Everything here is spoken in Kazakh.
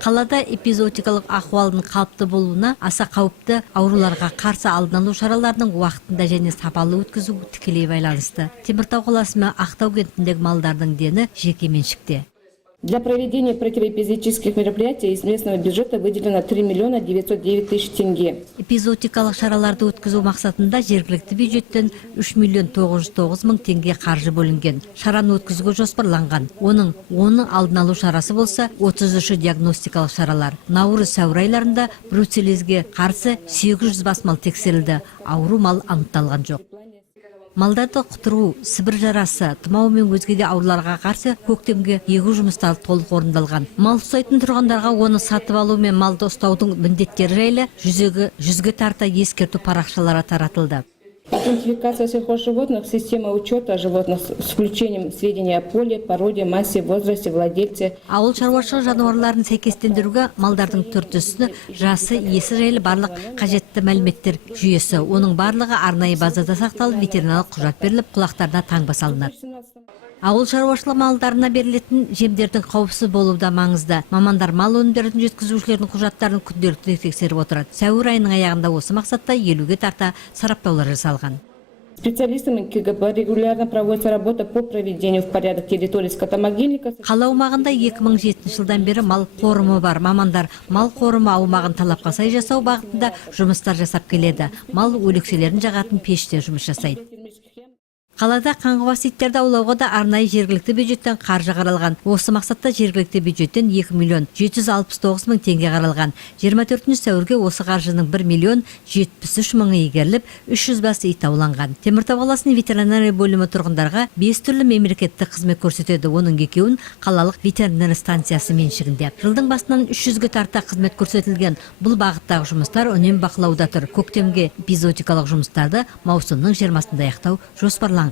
Қалада эпизоотикалық ахуалдың қалыпты болуына аса қауіпті ауруларға қарсы алдын алу шараларының уақытында және сапалы өткізу тікелей байланысты. Теміртау қаласы мен Ақтау кентіндегі малдардың дені жеке меншікте. Для проведения противоэпизоотических мероприятий из местного бюджета выделено 3 миллиона 909 тысяч тенге. Эпизоотикалық шараларды өткізу мақсатында жергілікті бюджеттен 3 миллион 909 мың теңге қаржы бөлінген. Шараны өткізуге жоспарланған. Оның 10-ы алдын алу шарасы болса, 33-і диагностикалық шаралар. Наурыз-сәуір айларында бруцеллезге қарсы 800 бас мал тексерілді. Ауру мал анықталған жоқ. Малдарды құтыру, сібір жарасы, тұмау мен өзге де ауруларға қарсы көктемге егу жұмыстары толық орындалған. Мал ұстайтын тұрғындарға оны сатып алу мен малды ұстаудың міндеттері жайлы жүзге тарта ескерту парақшалары таратылды. Идентификация сельхозживотных, система учета животных с включением сведений о поле, породе, массе, возрасте, владельце. Ауыл шаруашылығы жануарларын сәйкестендіруге малдардың түр-түсі, жасы, иесі жайлы барлық қажетті мәліметтер жүйесі. Оның барлығы арнайы базада сақталып, ветеринарлық құжат беріліп, құлақтарына таңба салынады. Ауыл шаруашылығы малдарына берілетін жемдердің қауіпсіз болуы да маңызды. Мамандар мал өнімдерін жеткізушілердің құжаттарын күнделікті тексеріп отырады. Сәуір айының аяғында осы мақсатта 50-ге тарта сараптаулар жасалған. Специалистами КГБ регулярно проводится работа по проведению в порядок территории скотомогильника. Қала аумағында 2007 жылдан бері мал қорымы бар. Мамандар мал қорымы аумағын талапқа сай жасау бағытында жұмыстар жасап келеді. Мал өлекселерін жағатын пеште жұмыс жасайды. Қалада қаңғыбас иттерді аулауға да арнайы жергілікті бюджеттен қаржы қаралған. Осы мақсатта жергілікті бюджеттен 2 миллион 769 мың теңге қаралған. 24 сәуірге осы қаржының 1 миллион 73 мыңы игеріліп, 300 бас ит ауланған. Теміртау қаласының ветеринария бөлімі тұрғындарға 5 түрлі мемлекеттік қызмет көрсетеді. Оның екеуін қалалық ветеринария станциясы меншігінде. Жылдың басынан 300-ге тарта қызмет көрсетілген. Бұл бағыттағы жұмыстар үнемі бақылауда тұр. Көктемге эпизоотикалық жұмыстарды маусымның 20-сында аяқтау жоспарланған.